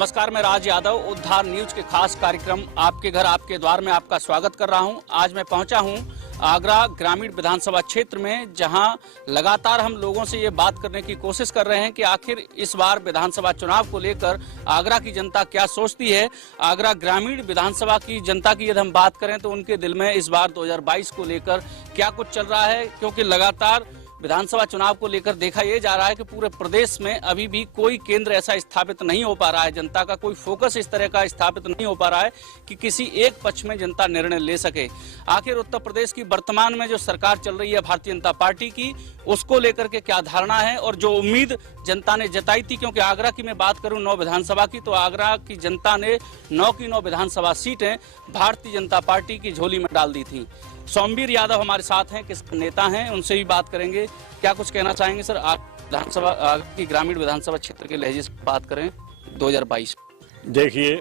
नमस्कार, मैं राज यादव उद्धार न्यूज के खास कार्यक्रम आपके घर आपके द्वार में आपका स्वागत कर रहा हूं। आज मैं पहुंचा हूं आगरा ग्रामीण विधानसभा क्षेत्र में, जहां लगातार हम लोगों से ये बात करने की कोशिश कर रहे हैं कि आखिर इस बार विधानसभा चुनाव को लेकर आगरा की जनता क्या सोचती है। आगरा ग्रामीण विधानसभा की जनता की यदि हम बात करें तो उनके दिल में इस बार 2022 को लेकर क्या कुछ चल रहा है, क्योंकि लगातार विधानसभा चुनाव को लेकर देखा यह जा रहा है कि पूरे प्रदेश में अभी भी कोई केंद्र ऐसा स्थापित नहीं हो पा रहा है, जनता का कोई फोकस इस तरह का स्थापित नहीं हो पा रहा है कि किसी एक पक्ष में जनता निर्णय ले सके। आखिर उत्तर प्रदेश की वर्तमान में जो सरकार चल रही है भारतीय जनता पार्टी की, उसको लेकर के क्या धारणा है और जो उम्मीद जनता ने जताई थी, क्योंकि आगरा की मैं बात करूं 9 विधानसभा की, तो आगरा की जनता ने 9 की 9 विधानसभा सीटें भारतीय जनता पार्टी की झोली में डाल दी थी। सोमवीर यादव हमारे साथ हैं, किस नेता हैं, उनसे भी बात करेंगे। क्या कुछ कहना चाहेंगे सर, आप विधानसभा की ग्रामीण विधानसभा क्षेत्र के लहजे से बात करें 2022? देखिए,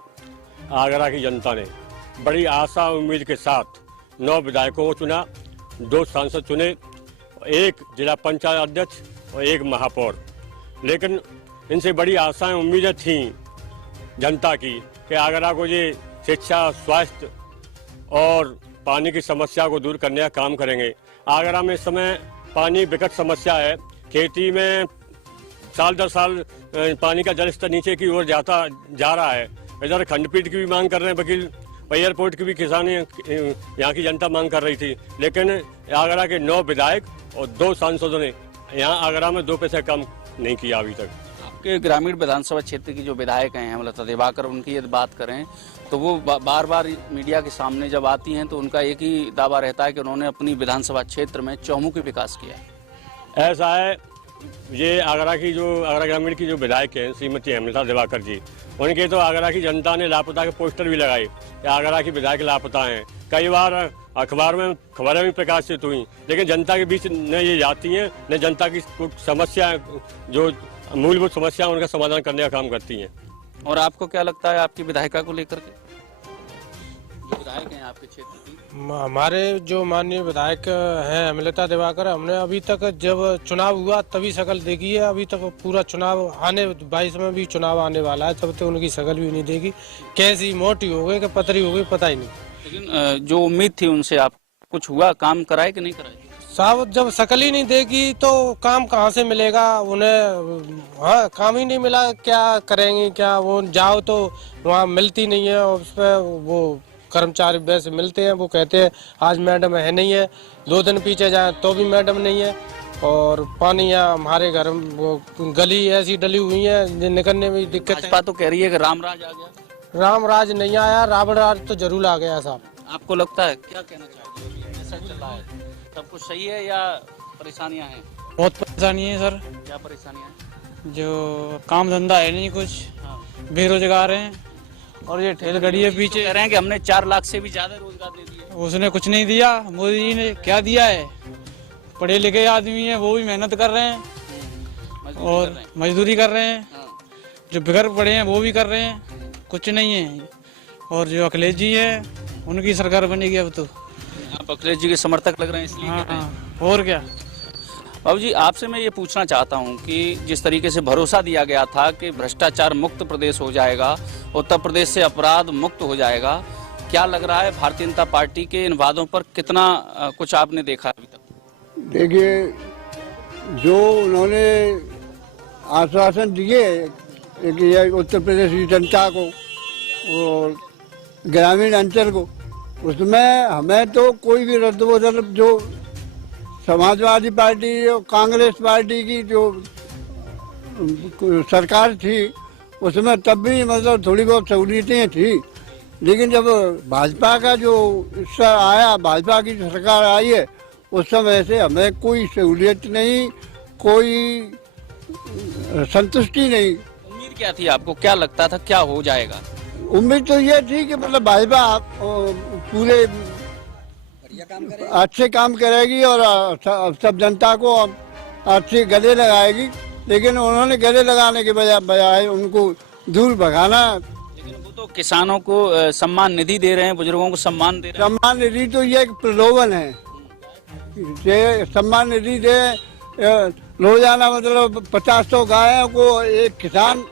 आगरा की जनता ने बड़ी आशा उम्मीद के साथ 9 विधायकों को चुना, 2 सांसद चुने, 1 जिला पंचायत अध्यक्ष और 1 महापौर। लेकिन इनसे बड़ी आशाएं उम्मीदें थीं जनता की कि आगरा को ये शिक्षा, स्वास्थ्य और पानी की समस्या को दूर करने का काम करेंगे। आगरा में इस समय पानी विकट समस्या है। खेती में साल दर साल पानी का जल स्तर नीचे की ओर जा रहा है। इधर खंडपीठ की भी मांग कर रहे हैं वकील, एयरपोर्ट की भी किसानी यहाँ की जनता मांग कर रही थी। लेकिन आगरा के 9 विधायक और 2 सांसदों ने यहाँ आगरा में 2 पैसे कम नहीं किया अभी तक। आपके ग्रामीण विधानसभा क्षेत्र की जो विधायक हैं हेमलता दिवाकर, उनकी यदि बात करें तो वो बार बार मीडिया के सामने जब आती हैं तो उनका एक ही दावा रहता है कि उन्होंने अपनी विधानसभा क्षेत्र में चौमुखी विकास किया है। ऐसा है, ये आगरा ग्रामीण की जो विधायक हैं श्रीमती हेमलता दिवाकर जी, उनके तो आगरा की जनता ने लापता के पोस्टर भी लगाए कि आगरा की विधायक लापता हैं। कई बार अखबार में खबरें भी प्रकाशित हुई, लेकिन जनता के बीच न ये जाती हैं न जनता की कुछ समस्या, जो मूलभूत समस्या उनका समाधान करने का काम करती हैं। और आपको क्या लगता है आपकी विधायिका को लेकर के, जो विधायक हैं आपके क्षेत्र की? हमारे जो माननीय विधायक हैं हेमलता दिवाकर, हमने अभी तक जब चुनाव हुआ तभी शकल देखी है। अभी तक पूरा चुनाव आने 22 में भी चुनाव आने वाला है, तब तक उनकी शकल भी नहीं देखी। कैसी मोटी हो गई कि पतरी हो गई पता ही नहीं। लेकिन जो उम्मीद थी उनसे, आप कुछ हुआ, काम कराए कि नहीं कराए? साहब, जब शकल ही नहीं देगी तो काम कहाँ से मिलेगा उन्हें? हाँ, काम ही नहीं मिला, क्या करेंगे? क्या वो जाओ तो वहाँ मिलती नहीं है, उस पर वो कर्मचारी वैसे मिलते हैं, वो कहते हैं आज मैडम है नहीं है, 2 दिन पीछे जाए तो भी मैडम नहीं है। और पानी यहाँ हमारे घर वो गली ऐसी डली हुई है, निकलने में दिक्कत है। भाजपा तो कह रही है कि रामराज आ गया। रामराज नहीं आया, रावण राज तो जरूर आ गया साहब। आपको लगता है, क्या कहना चाहोगे? ऐसा चल रहा है, सब कुछ सही है या परेशानियां हैं? बहुत परेशानी है सर। क्या परेशानियां हैं? जो काम धंधा है नहीं कुछ, हाँ। बेरोजगार हैं और ये ठेल गड़ी है पीछे। कह रहे हैं कि हमने 4 लाख से भी ज्यादा रोजगार दे दिए। उसने कुछ नहीं दिया, मोदी जी ने क्या दिया है? पढ़े लिखे आदमी है वो भी मेहनत कर रहे हैं और मजदूरी कर रहे हैं। हाँ। जो बेघर पड़े हैं वो भी कर रहे हैं, कुछ नहीं है। और जो अखिलेश जी है उनकी सरकार बनेगी अब तो। आप अखिलेश जी के समर्थक लग रहे हैं इसलिए? हाँ, और क्या। बाबू जी, आपसे मैं ये पूछना चाहता हूँ कि जिस तरीके से भरोसा दिया गया था कि भ्रष्टाचार मुक्त प्रदेश हो जाएगा, उत्तर प्रदेश से अपराध मुक्त हो जाएगा, क्या लग रहा है भारतीय जनता पार्टी के इन वादों पर कितना कुछ आपने देखा अभी तक? देखिए, जो उन्होंने आश्वासन दिए कि उत्तर प्रदेश की जनता को और ग्रामीण अंचल को, उसमें हमें तो कोई भी रद्द-बदल, जो समाजवादी पार्टी और कांग्रेस पार्टी की जो सरकार थी उसमें तब भी मतलब थोड़ी बहुत सहूलियतें थी। लेकिन जब भाजपा का जो हिस्सा आया, भाजपा की सरकार आई है, उस समय से हमें कोई सहूलियत नहीं, कोई संतुष्टि नहीं। उम्मीद क्या थी आपको, क्या लगता था क्या हो जाएगा? उम्मीद तो ये थी कि मतलब भाजपा पूरे अच्छे काम करेगी और सब जनता को अच्छे गले लगाएगी। लेकिन उन्होंने गले लगाने के बजाय उनको दूर भगाना। लेकिन वो तो किसानों को सम्मान निधि दे रहे हैं, बुजुर्गों को सम्मान दे रहे हैं। सम्मान निधि तो ये एक प्रलोभन है। ये सम्मान निधि दे रोजाना मतलब 50-100 गायों को एक किसान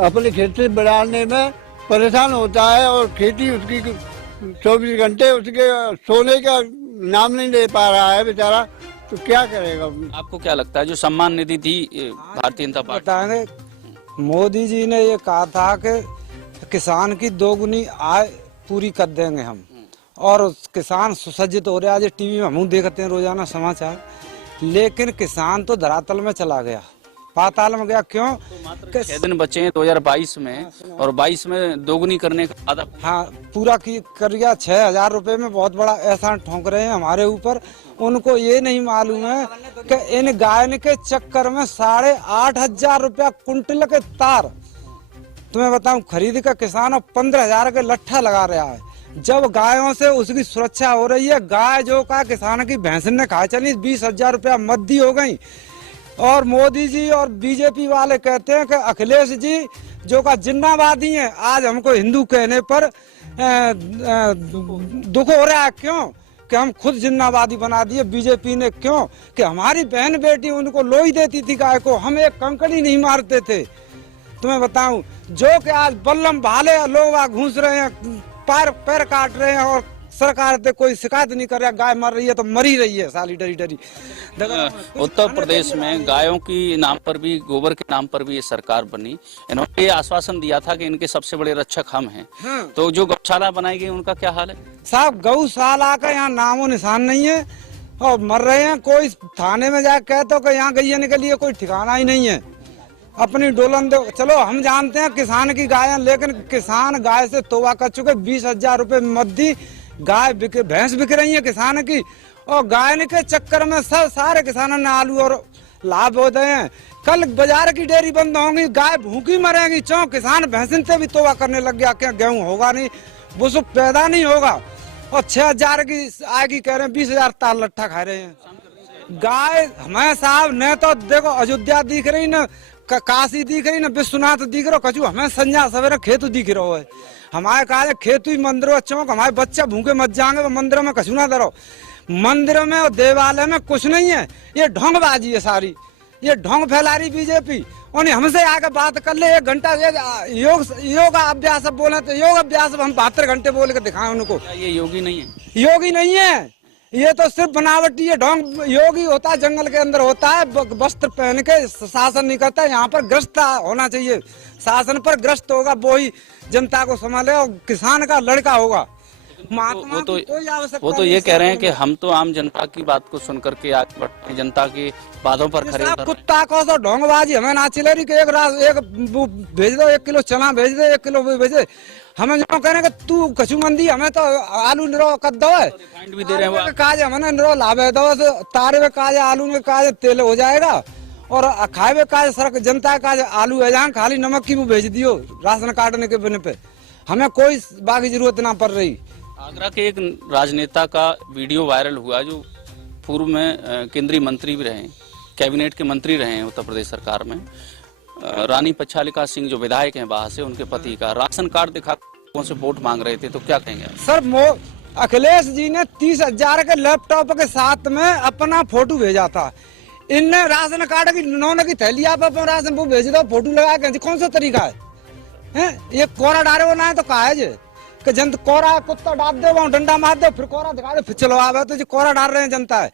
अपने खेत से बढ़ाने में परेशान होता है और खेती उसकी 24 घंटे उसके सोने का नाम नहीं ले पा रहा है बेचारा, तो क्या करेगा। आपको क्या लगता है जो सम्मान निधि थी भारतीय जनता पार्टी, बताएंगे मोदी जी ने ये कहा था कि किसान की दोगुनी आय पूरी कर देंगे हम, और किसान सुसज्जित हो रहे। आज टीवी में हम देखते हैं रोजाना समाचार, लेकिन किसान तो धरातल में चला गया, पाताल में गया। क्यों? तो 6 दिन बचे हैं 2022 में, और 22 में दोगुनी करने का वादा हाँ पूरा कर गया। 6,000 रुपए में बहुत बड़ा एहसान ठोंक रहे हैं हमारे ऊपर। उनको ये नहीं मालूम है कि इन गायन के चक्कर में 8,500 रुपया कुंटल के तार, तुम्हें बताऊं, खरीद का किसान 15,000 के लट्ठा लगा रहा है। जब गायों से उसकी सुरक्षा हो रही है, गाय जो का किसान की भैंस ने खा चली 20,000 रुपया मद्दी हो गई। और मोदी जी और बीजेपी वाले कहते हैं कि अखिलेश जी जो का जिन्नावादी हैं, आज हमको हिंदू कहने पर दुख हो रहा है। क्यों कि हम खुद जिन्नावादी बना दिए बीजेपी ने। क्यों कि हमारी बहन बेटी उनको लोई देती थी गाय को, हम एक कंकड़ी नहीं मारते थे। तुम्हें बताऊं, जो कि आज बल्लम भाले लोग घूस रहे हैं, पैर काट रहे हैं, और सरकार पे कोई शिकायत नहीं कर रहा। गाय मर रही है तो मरी रही है साली डरी डरी। उत्तर प्रदेश में गायों की नाम पर भी, गोबर के नाम पर भी ये सरकार बनी। इन्होंने ये आश्वासन दिया था कि इनके सबसे बड़े रक्षक हम हैं। तो जो गौशाला बनाई गई उनका क्या हाल है? साहब गौशाला का यहाँ नामो निशान नहीं है, और मर रहे हैं। कोई थाने में जाके कहते हो कि यहाँ गैया के लिए कोई ठिकाना ही नहीं है। अपनी डोलन दो, चलो हम जानते हैं किसान की गाय, लेकिन किसान गाय से तौबा कर चुके। 20,000 रुपए मद्दी गाय बिके, भैंस बिक रही है किसान की, और गाय के चक्कर में सारे किसानों ने आलू और लाभ हो गए हैं। कल बाजार की डेयरी बंद होंगी, गाय भूखी मरेगी। क्यों? किसान भैंसन से भी तौबा करने लग गया। क्या गेहूं होगा नहीं, वो सब पैदा नहीं होगा। और 6,000 की आएगी कह रहे हैं, 20,000 ताल लट्ठा खा रहे हैं। गाय हमें साहब ने तो देखो अयोध्या दिख रही न, काशी दिख रही न, विश्वनाथ दिख रहा, कचू हमें संजा सवेरे खेत दिख रहा है। हमारे कहा खेत ही मंदिरों चौक, हमारे बच्चे भूखे मत जाएंगे, मंदिरों में कचू ना धरो। मंदिरों में और देवालय में कुछ नहीं है, ये ढोंगबाजी है सारी, ये ढोंग फैला रही बीजेपी। और हमसे आके बात कर ले 1 घंटा योग अभ्यास बोले, तो योग अभ्यास हम 72 घंटे बोल के दिखाएं उनको। ये योगी नहीं है? योगी नहीं है, ये तो सिर्फ बनावटी है। ढोंग योगी होता है जंगल के अंदर होता है, वस्त्र पहन के शासन नहीं करता। यहाँ पर ग्रस्त होना चाहिए, शासन पर ग्रस्त होगा वो ही जनता को संभाले, और किसान का लड़का होगा। वो तो ये कह रहे हैं कि हम तो आम जनता की बात को सुन करके आगे बढ़ते, जनता की बातों पर खरे उतर। कुत्ता को तो ढोंगबाजी हमें ना चिले रही कि एक भेज दो, 1 किलो चना भेज दे, 1 किलो भेज दे। हमें जो कह रहे हैं कि तू कछु मंदी, हमें तो आलू निरो कर दो है, भी दे रहे हैं काज हमें निरो लाभ है दो, तारे में काज आलू में काज तेल हो जाएगा, और खाए में काज सड़क जनता का आलू है जहाँ खाली नमक की वो भेज दियो राशन काटने के बिना पे, हमें कोई बाकी जरूरत ना पड़ रही। आगरा के एक राजनेता का वीडियो वायरल हुआ जो पूर्व में केंद्रीय मंत्री भी रहे, कैबिनेट के मंत्री रहे हैं उत्तर प्रदेश सरकार में। रानी पच्छालिका सिंह जो विधायक हैं बाहर से, उनके पति का राशन कार्ड दिखा से वोट मांग रहे थे, तो क्या कहेंगे सर? अखिलेश जी ने 30,000 के लैपटॉप के साथ में अपना फोटो भेजा था। इनने राशन कार्ड की नौने की थैली आप राशन वो भेज दो, फोटो लगा के, कौन सा तरीका है? ये कोरा डारे होना है तो कहा है कि जन कोरा कुत्ता डाल दे, वहाँ डंडा मार दे, फिर कोरा दिखा दे, फिर चलो आवे, तो जो कोरा डाल रहे हैं जनता है।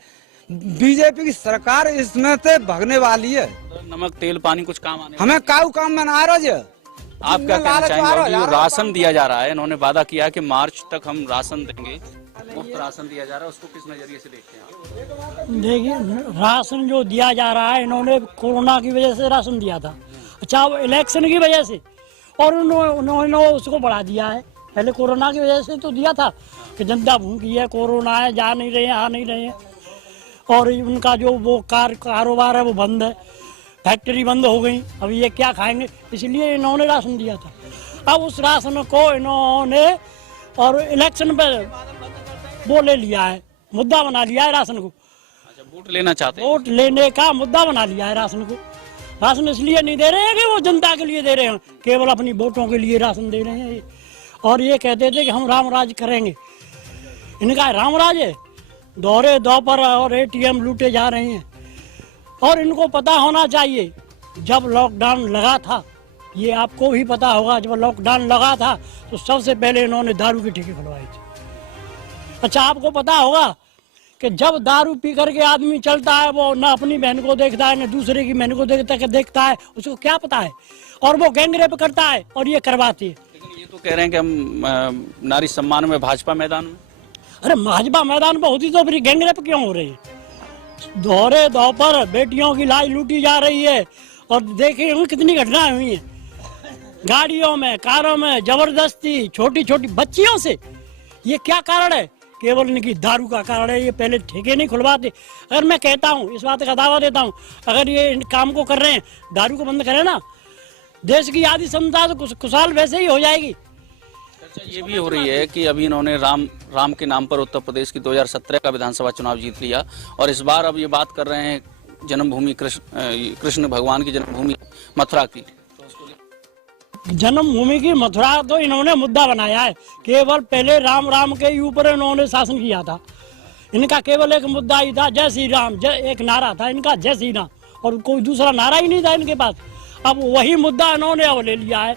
बीजेपी की सरकार इसमें से भगने वाली है। नमक तेल पानी कुछ काम आने, हमें काऊ काम में ना रोज। आप क्या कहना चाहेंगे? जो राशन दिया जा रहा है, इन्होंने वादा किया कि मार्च तक हम राशन देंगे, मुफ्त राशन दिया जा रहा है, उसको किस नजरिए से देखते हैं? देखिए, राशन जो दिया जा रहा है, इन्होंने कोरोना की वजह से राशन दिया था, अच्छा इलेक्शन की वजह से, और उन्होंने उसको बढ़ा दिया है। पहले कोरोना की वजह से तो दिया था कि जनता भूखी है, कोरोना है, जा नहीं रहे हैं, आ नहीं रहे हैं, और उनका जो वो कारोबार है वो बंद है, फैक्ट्री बंद हो गई, अब ये क्या खाएंगे, इसलिए इन्होंने राशन दिया था। अब उस राशन को इन्होंने और इलेक्शन पे वो ले लिया है, मुद्दा बना लिया है राशन को। अच्छा, वोट लेना चाहते हैं? वोट लेने का मुद्दा बना लिया है राशन को। राशन इसलिए नहीं दे रहे हैं कि वो जनता के लिए दे रहे हैं, केवल अपनी वोटों के लिए राशन दे रहे हैं। और ये कहते थे कि हम रामराज करेंगे, इनका रामराज है, दौरे दौपर और ATM लूटे जा रहे हैं। और इनको पता होना चाहिए जब लॉकडाउन लगा था, ये आपको भी पता होगा, जब लॉकडाउन लगा था तो सबसे पहले इन्होंने दारू की ठेके खुलवाई थी। अच्छा, आपको पता होगा कि जब दारू पी करके आदमी चलता है, वो ना अपनी बहन को देखता है, ना दूसरे की बहन को देखता है, उसको क्या पता है, और वो गैंगरेप करता है और ये करवाती है। लेकिन ये तो कह रहे हैं कि हम नारी सम्मान में भाजपा मैदान में। अरे भाजपा मैदान पर होती तो फिर गैंगरेप क्यों हो रही है? दोहरे दौ पर बेटियों की लाश लूटी जा रही है, और देखिए कितनी घटनाएं हुई हैं, गाड़ियों में, कारों में, जबरदस्ती छोटी छोटी बच्चियों से। ये क्या कारण है? केवल इनकी दारू का कारण है। ये पहले ठेके नहीं खुलवाते। अगर मैं कहता हूँ, इस बात का दावा देता हूँ, अगर ये इन काम को कर रहे हैं, दारू को बंद करें ना, देश की आधी क्षमता तो खुशहाल वैसे ही हो जाएगी। चर्चा ये भी हो रही है कि अभी इन्होंने राम के नाम पर उत्तर प्रदेश की 2017 का विधानसभा चुनाव जीत लिया, और इस बार अब ये बात कर रहे हैं जन्मभूमि कृष्ण भगवान की जन्मभूमि मथुरा की। जन्मभूमि की मथुरा तो इन्होंने मुद्दा बनाया है। केवल पहले राम राम के ऊपर इन्होंने शासन किया था। इनका केवल एक मुद्दा ही था, जय श्री राम, एक नारा था इनका, जय श्री राम, और कोई दूसरा नारा ही नहीं था इनके पास। अब वही मुद्दा इन्होंने अब ले लिया है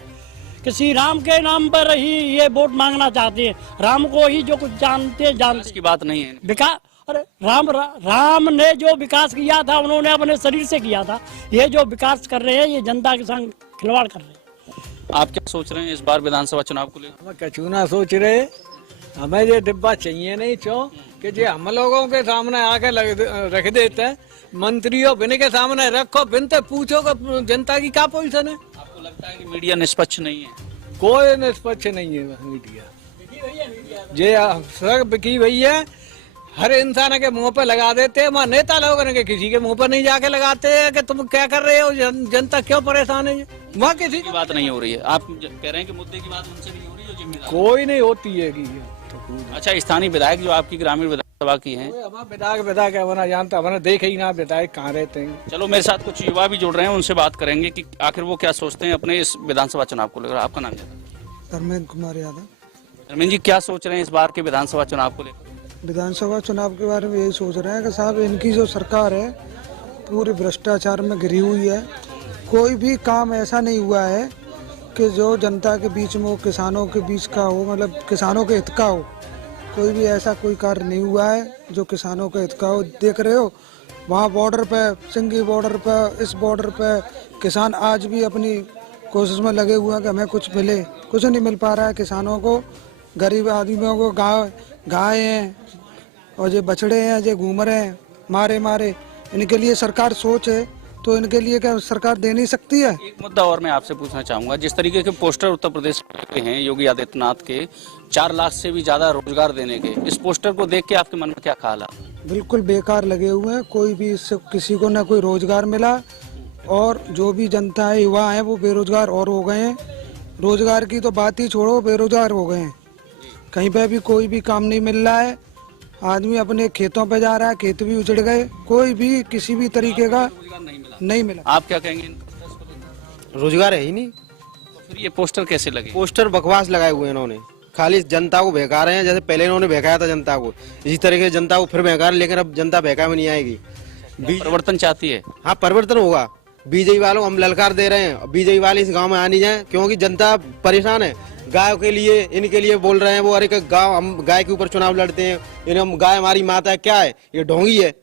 कि श्री राम के नाम पर ही ये वोट मांगना चाहते हैं। राम को ही जो कुछ जानते की बात नहीं है। विकास, अरे राम ने जो विकास किया था उन्होंने अपने शरीर से किया था। ये जो विकास कर रहे हैं, ये जनता के संग खिलवाड़ कर रहे हैं। आप क्या सोच रहे हैं इस बार विधानसभा चुनाव को लेकर? हम कछु ना सोच रहे, हमें ये डिब्बा चाहिए नहीं कि जो हम लोगों के सामने आके रख देते हैं। मंत्रियों बिन के सामने रखो, बिन ते पूछो कि जनता की क्या पोजीशन है। आपको लगता है कि मीडिया निष्पक्ष नहीं है? कोई निष्पक्ष नहीं है मीडिया। जे सब बिकी भैया हर इंसान के मुंह पे लगा देते हैं। वहाँ नेता लोग के किसी के मुंह पर नहीं जाके लगाते हैं कि तुम क्या कर रहे हो, जनता क्यों परेशान है। वहाँ किसी की बात नहीं हो रही है। आप कह रहे हैं कि मुद्दे की बात उनसे नहीं हो रही, जो जिम्मेदार कोई नहीं होती है कि अच्छा, स्थानीय विधायक जो आपकी ग्रामीण विधानसभा की हैं, विधायक हमारा जानता, हमारा देखे ही ना विधायक कहाँ रहते हैं। चलो मेरे साथ कुछ युवा भी जुड़ रहे हैं, उनसे बात करेंगे कि आखिर वो क्या सोचते हैं अपने इस विधानसभा चुनाव को लेकर। आपका नाम क्या? धर्मेंद्र कुमार यादव। धर्मेंद्र जी, क्या सोच रहे हैं इस बार के विधानसभा चुनाव को लेकर? विधानसभा चुनाव के बारे में यही सोच रहे हैं कि साहब इनकी जो सरकार है पूरी भ्रष्टाचार में घिरी हुई है। कोई भी काम ऐसा नहीं हुआ है कि जो जनता के बीच में हो, किसानों के बीच का हो, मतलब किसानों के हित का हो। कोई भी ऐसा कोई कार्य नहीं हुआ है जो किसानों के हित का हो। देख रहे हो वहाँ बॉर्डर पे, सिंगी बॉर्डर पे, इस बॉर्डर पे किसान आज भी अपनी कोशिश में लगे हुए हैं कि हमें कुछ मिले। कुछ नहीं मिल पा रहा है किसानों को। गरीब आदमियों को गाय हैं और ये बछड़े हैं, ये घूम रहे हैं मारे। इनके लिए सरकार सोचे तो इनके लिए क्या सरकार दे नहीं सकती है? एक मुद्दा और मैं आपसे पूछना चाहूंगा। जिस तरीके के पोस्टर उत्तर प्रदेश के हैं योगी आदित्यनाथ के, 4 लाख से भी ज्यादा रोजगार देने के, इस पोस्टर को देख के आपके मन में क्या ख्याल है? बिल्कुल बेकार लगे हुए हैं। कोई भी इससे किसी को ना कोई रोजगार मिला, और जो भी जनता है, युवा है, वो बेरोजगार और हो गए हैं। रोजगार की तो बात ही छोड़ो, बेरोजगार हो गए हैं। कहीं पे भी कोई भी काम नहीं मिल रहा है। आदमी अपने खेतों पे जा रहा है, खेत भी उजड़ गए। कोई भी किसी भी तरीके का नहीं मिला। आप क्या कहेंगे? रोजगार है ही नहीं, तो फिर ये पोस्टर कैसे लगे? पोस्टर बकवास लगाए हुए हैं इन्होंने, खाली जनता को बहका रहे हैं। जैसे पहले इन्होंने बहकाया था जनता को, इसी तरीके से जनता को फिर बहका रहे हैं, लेकिन अब जनता बहका में नहीं आएगी। परिवर्तन चाहती है? हाँ, परिवर्तन होगा। बीजेपी वालों को हम ललकार दे रहे हैं, बीजेपी वाले इस गाँव में आ नहीं जाए, क्योंकि जनता परेशान है। गायों के लिए, इनके लिए बोल रहे हैं वो, अरे गाँव हम गाय के ऊपर चुनाव लड़ते हैं, इन्हें गाय हमारी माता है। क्या है ये? ढोंगी है।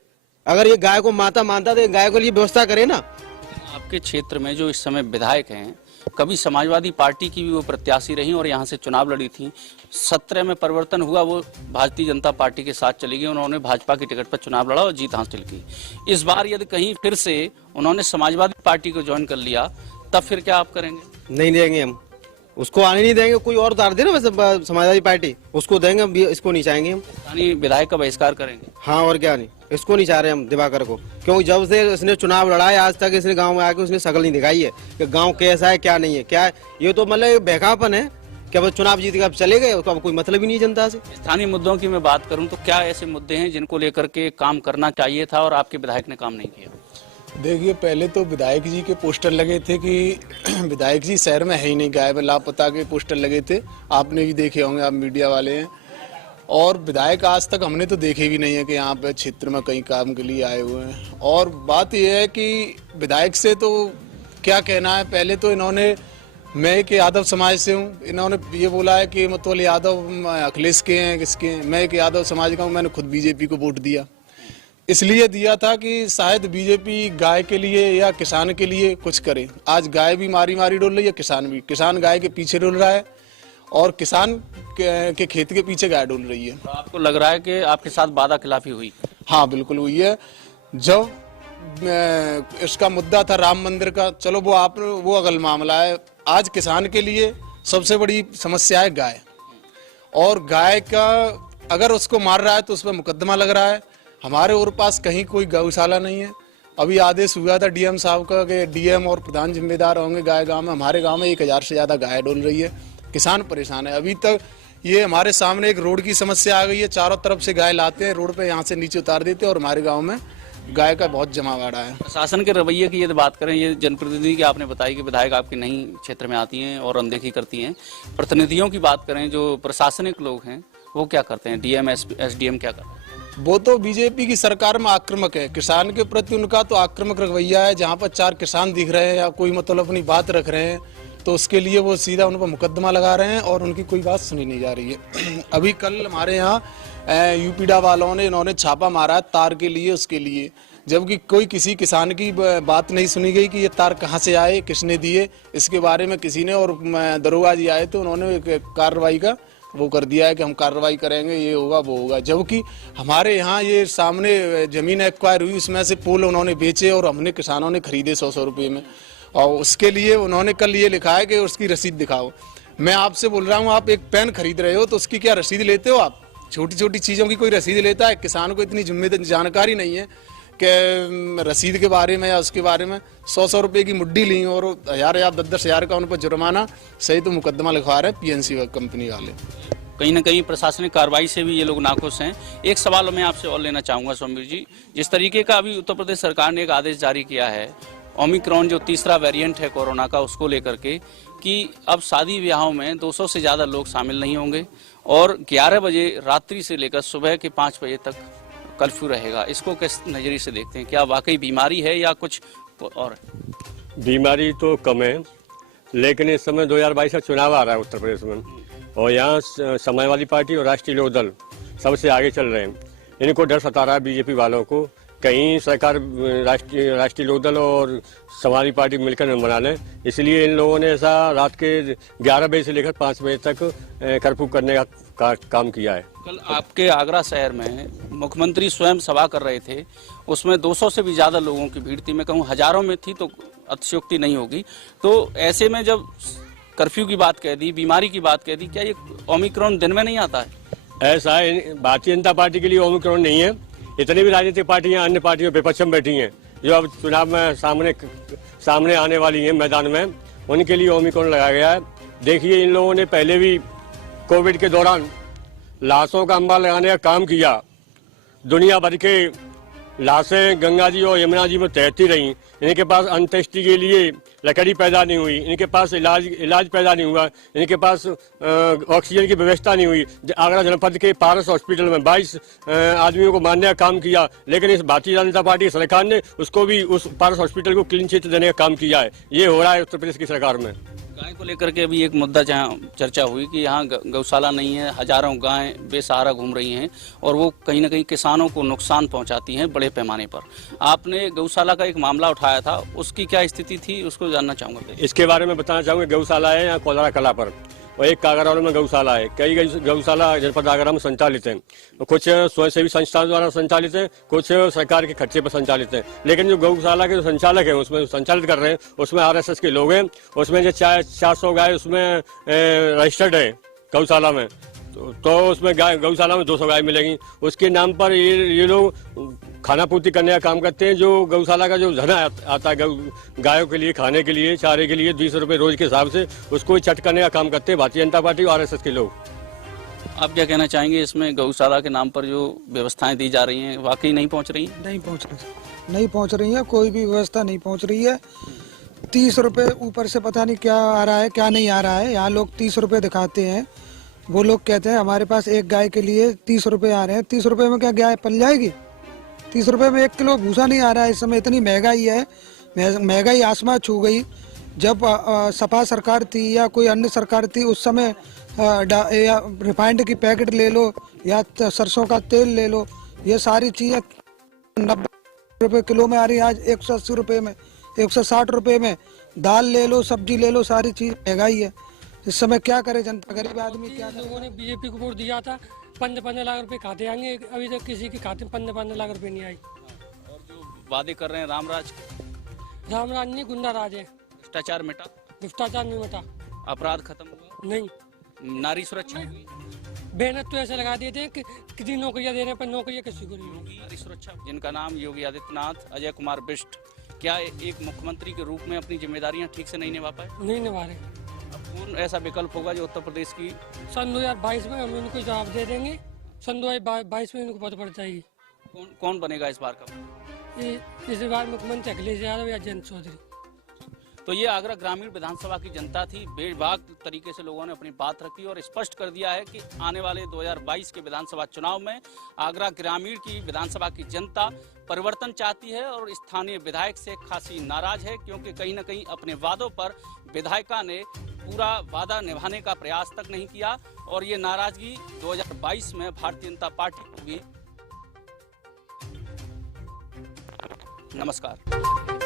अगर ये गाय को माता मानता तो गाय के लिए व्यवस्था करे ना। आपके क्षेत्र में जो इस समय विधायक हैं, कभी समाजवादी पार्टी की भी वो प्रत्याशी रही और यहाँ से चुनाव लड़ी थी। 17 में परिवर्तन हुआ, वो भारतीय जनता पार्टी के साथ चली गई। उन्होंने भाजपा की टिकट पर चुनाव लड़ा और जीत हासिल की। इस बार यदि कहीं फिर से उन्होंने समाजवादी पार्टी को ज्वाइन कर लिया, तब फिर क्या आप करेंगे? नहीं देंगे हम, उसको आने नहीं देंगे। कोई और उतार दे ना, वैसे समाजवादी पार्टी उसको देंगे हम, इसको नहीं चाहेंगे हम। यानी विधायक का बहिष्कार करेंगे? हाँ, और क्या नहीं, इसको नहीं चाह रहे हम दिवाकर को, क्योंकि जब से इसने चुनाव लड़ा है आज तक इसने गांव में आके उसने शकल नहीं दिखाई है कि गांव कैसा है क्या नहीं है। क्या है ये? तो मतलब बहकापन है कि अब चुनाव जीत के अब चले गए, तो अब कोई मतलब ही नहीं जनता से। स्थानीय मुद्दों की मैं बात करूं तो क्या ऐसे मुद्दे हैं जिनको लेकर के काम करना चाहिए था और आपके विधायक ने काम नहीं किया? देखिए, पहले तो विधायक जी के पोस्टर लगे थे कि विधायक जी शहर में है ही नहीं, गायब लापता के पोस्टर लगे थे। आपने भी देखे होंगे, आप मीडिया वाले हैं। और विधायक आज तक हमने तो देखे भी नहीं है कि यहाँ पे क्षेत्र में कई काम के लिए आए हुए हैं। और बात यह है कि विधायक से तो क्या कहना है। पहले तो इन्होंने, मैं एक यादव समाज से हूँ, इन्होंने ये बोला है कि मतलब यादव अखिलेश के हैं, किसके हैं। मैं एक यादव समाज का हूँ, मैंने खुद बीजेपी को वोट दिया। इसलिए दिया था कि शायद बीजेपी गाय के लिए या किसान के लिए कुछ करे। आज गाय भी मारी मारी डोल रही है, किसान भी। किसान गाय के पीछे डोल रहा है और किसान के खेत के पीछे गाय डोल रही है। तो आपको लग रहा है कि आपके साथ वादा खिलाफी हुई? हाँ, बिल्कुल हुई है। जब इसका मुद्दा था राम मंदिर का, चलो वो अगल मामला है। आज किसान के लिए सबसे बड़ी समस्या है गाय, और गाय का अगर उसको मार रहा है तो उस पर मुकदमा लग रहा है। हमारे और पास कहीं कोई गौशाला नहीं है। अभी आदेश हुआ था डीएम साहब का कि डीएम और प्रधान जिम्मेदार होंगे गाय गांव में। हमारे गांव में 1000 से ज्यादा गाय डोल रही है। किसान परेशान है। अभी तक ये हमारे सामने एक रोड की समस्या आ गई है। चारों तरफ से गाय लाते हैं रोड पे, यहाँ से नीचे उतार देते हैं और हमारे गाँव में गाय का बहुत जमावड़ा है। प्रशासन के रवैये की यदि बात करें, ये जनप्रतिनिधि की आपने बताई कि विधायक आपके नहीं क्षेत्र में आती हैं और अनदेखी करती हैं। प्रतिनिधियों की बात करें, जो प्रशासनिक लोग हैं, वो क्या करते हैं? डीएम एसडीएम क्या करते हैं? वो तो बीजेपी की सरकार में आक्रामक है। किसान के प्रति उनका तो आक्रामक रवैया है। जहाँ पर 4 किसान दिख रहे हैं या कोई मतलब अपनी बात रख रहे हैं तो उसके लिए वो सीधा उन पर मुकदमा लगा रहे हैं और उनकी कोई बात सुनी नहीं जा रही है। अभी कल हमारे यहाँ यूपीडा वालों ने इन्होंने छापा मारा है तार के लिए, उसके लिए, जबकि कोई किसी किसान की बात नहीं सुनी गई कि ये तार कहाँ से आए, किसने दिए, इसके बारे में किसी ने। और दरोगा जी आए तो उन्होंने कार्रवाई का वो कर दिया है कि हम कार्रवाई करेंगे, ये होगा वो होगा। जबकि हमारे यहाँ ये सामने जमीन एक्वायर हुई, उसमें से पोल उन्होंने बेचे और हमने किसानों ने खरीदे 100-100 रुपये में, और उसके लिए उन्होंने कल ये लिखा है कि उसकी रसीद दिखाओ। मैं आपसे बोल रहा हूँ, आप एक पेन खरीद रहे हो तो उसकी क्या रसीद लेते हो आप? छोटी छोटी चीज़ों की कोई रसीद लेता है? किसान को इतनी जिम्मेदारी जानकारी नहीं है कि रसीद के बारे में या उसके बारे में। 100-100 रुपये की मुड्डी ली और 1000-10,000 का उन पर जुर्माना, सही तो मुकदमा लिखवा रहे पीएनसी कंपनी वाले। कहीं ना कहीं प्रशासनिक कार्रवाई से भी ये लोग नाखुश हैं। एक सवाल मैं आपसे और लेना चाहूँगा सोमवीर जी, जिस तरीके का अभी उत्तर प्रदेश सरकार ने एक आदेश जारी किया है ओमिक्रॉन जो तीसरा वेरिएंट है कोरोना का, उसको लेकर के कि अब शादी ब्याहों में 200 से ज़्यादा लोग शामिल नहीं होंगे और 11 बजे रात्रि से लेकर सुबह के 5 बजे तक कर्फ्यू रहेगा। इसको किस नज़रिए से देखते हैं? क्या वाकई बीमारी है या कुछ और? बीमारी तो कम है, लेकिन इस समय 2022 का चुनाव आ रहा है उत्तर प्रदेश में और यहाँ समाजवादी पार्टी और राष्ट्रीय लोक दल सबसे आगे चल रहे हैं। इनको डर सता रहा है बीजेपी वालों को, कहीं सरकार राष्ट्रीय लोक दल और समाजवादी पार्टी मिलकर न बना लें। इसलिए इन लोगों ने ऐसा रात के 11 बजे से लेकर 5 बजे तक कर्फ्यू करने का काम किया है। कल आपके आगरा शहर में मुख्यमंत्री स्वयं सभा कर रहे थे, उसमें 200 से भी ज़्यादा लोगों की भीड़ थी। मैं कहूँ हजारों में थी तो अतिशयोक्ति नहीं होगी। तो ऐसे में जब कर्फ्यू की बात कह दी, बीमारी की बात कह दी, क्या ये ओमिक्रॉन दिन में नहीं आता है? ऐसा है, भारतीय जनता पार्टी के लिए ओमिक्रॉन नहीं है। इतनी भी राजनीतिक पार्टियां अन्य पार्टियों विपक्ष में बैठी हैं जो अब चुनाव में सामने आने वाली हैं मैदान में, उनके लिए ओमिक्रॉन लगाया गया है। देखिए, इन लोगों ने पहले भी कोविड के दौरान लाशों का अंबार लगाने का काम किया। दुनिया भर के लाशें गंगा जी और यमुना जी में तैरती रहीं। इनके पास अंत्येष्टि के लिए लकड़ी पैदा नहीं हुई, इनके पास इलाज पैदा नहीं हुआ, इनके पास ऑक्सीजन की व्यवस्था नहीं हुई। आगरा जनपद के पारस हॉस्पिटल में 22 आदमियों को मारने का काम किया, लेकिन इस भारतीय जनता पार्टी सरकार ने उसको भी, उस पारस हॉस्पिटल को क्लीन चिट देने का काम किया है। ये हो रहा है उत्तर प्रदेश की सरकार में। गाय को लेकर के अभी एक मुद्दा जहाँ चर्चा हुई कि यहाँ गौशाला नहीं है, हजारों गायें बेसहारा घूम रही हैं और वो कहीं ना कहीं किसानों को नुकसान पहुँचाती हैं बड़े पैमाने पर। आपने गौशाला का एक मामला उठाया था, उसकी क्या स्थिति थी, उसको जानना चाहूँगा। इसके बारे में बताना चाहूँगा। गौशाला है यहाँ कोलारा कला पर और एक कागरौल में गौशाला है। कई गौशाला जनपद आगरा में संचालित हैं, कुछ स्वयंसेवी संस्थाओं द्वारा संचालित हैं, कुछ सरकार के खर्चे पर संचालित हैं। लेकिन जो गौशाला के जो संचालक हैं, उसमें संचालित कर रहे हैं, उसमें RSS के लोग हैं। उसमें जो 400 गाय उसमें रजिस्टर्ड है गौशाला में, तो उसमें गौशाला में 200 गाय मिलेंगी। उसके नाम पर ये लोग खाना पूर्ति करने का काम करते हैं। जो गौशाला का जो धन आता है गायों के लिए, खाने के लिए, चारे के लिए 200 रुपये रोज के हिसाब से, उसको चट करने का काम करते हैं भारतीय जनता पार्टी और RSS के लोग। आप क्या कहना चाहेंगे इसमें? गौशाला के नाम पर जो व्यवस्थाएं दी जा रही हैं वाकई नहीं पहुंच रही? नहीं पहुंच रही है, कोई भी व्यवस्था नहीं पहुंच रही है। 30 रुपये ऊपर से पता नहीं क्या आ रहा है, क्या नहीं आ रहा है। यहाँ लोग 30 रुपये दिखाते हैं, वो लोग कहते हैं हमारे पास एक गाय के लिए 30 रुपये आ रहे हैं। 30 रुपये में क्या गाय पल जाएगी? 30 रुपये में 1 किलो भूसा नहीं आ रहा है। इस समय इतनी महंगाई है, महंगाई आसमान छू गई। जब सपा सरकार थी या कोई अन्य सरकार थी उस समय या रिफाइंड की पैकेट ले लो या सरसों का तेल ले लो, ये सारी चीज़ें 90 रुपये किलो में आ रही है, आज 180 रुपये में, 160 रुपये में। दाल ले लो, सब्जी ले लो, सारी चीज़ महंगाई है। इस समय क्या करे जनता, गरीब आदमी क्या करे? लोगों ने बीजेपी को वोट दिया था, 15 लाख रुपए खाते आएंगे, अभी तक किसी के खाते में 15 लाख रुपए नहीं आई। और जो वादे कर रहे हैं रामराज, रामराज नहीं, गुंडा राज है। भ्रष्टाचार मिटा, भ्रष्टाचार नहीं मिटा, अपराध खत्म हुआ, नहीं। नारी सुरक्षा हुई, मेहनत तो ऐसे लगा देते हैं कि कितनी नौकरियां दे रहे हैं पर नौकरियां किसी को नहीं होगी। नारी सुरक्षा, जिनका नाम योगी आदित्यनाथ, अजय कुमार बिष्ट, क्या एक मुख्यमंत्री के रूप में अपनी जिम्मेदारियां ठीक से नहीं निभा पाए? नहीं निभा रहे। अब कौन ऐसा विकल्प होगा जो उत्तर प्रदेश की सन 2022 में हम इनको जवाब दे देंगे। सन 2022 में इनको पता पड़ जाएगी कौन बनेगा इस बार का? इस बार मुख्यमंत्री अखिलेश यादव या जयंत चौधरी। तो ये आगरा ग्रामीण विधानसभा की जनता थी। बेबाक तरीके से लोगों ने अपनी बात रखी और स्पष्ट कर दिया है कि आने वाले 2022 के विधानसभा चुनाव में आगरा ग्रामीण की विधानसभा की जनता परिवर्तन चाहती है और स्थानीय विधायक से खासी नाराज है, क्योंकि कहीं न कहीं अपने वादों पर विधायिका ने पूरा वादा निभाने का प्रयास तक नहीं किया और ये नाराजगी 2022 में भारतीय जनता पार्टी को भी। नमस्कार।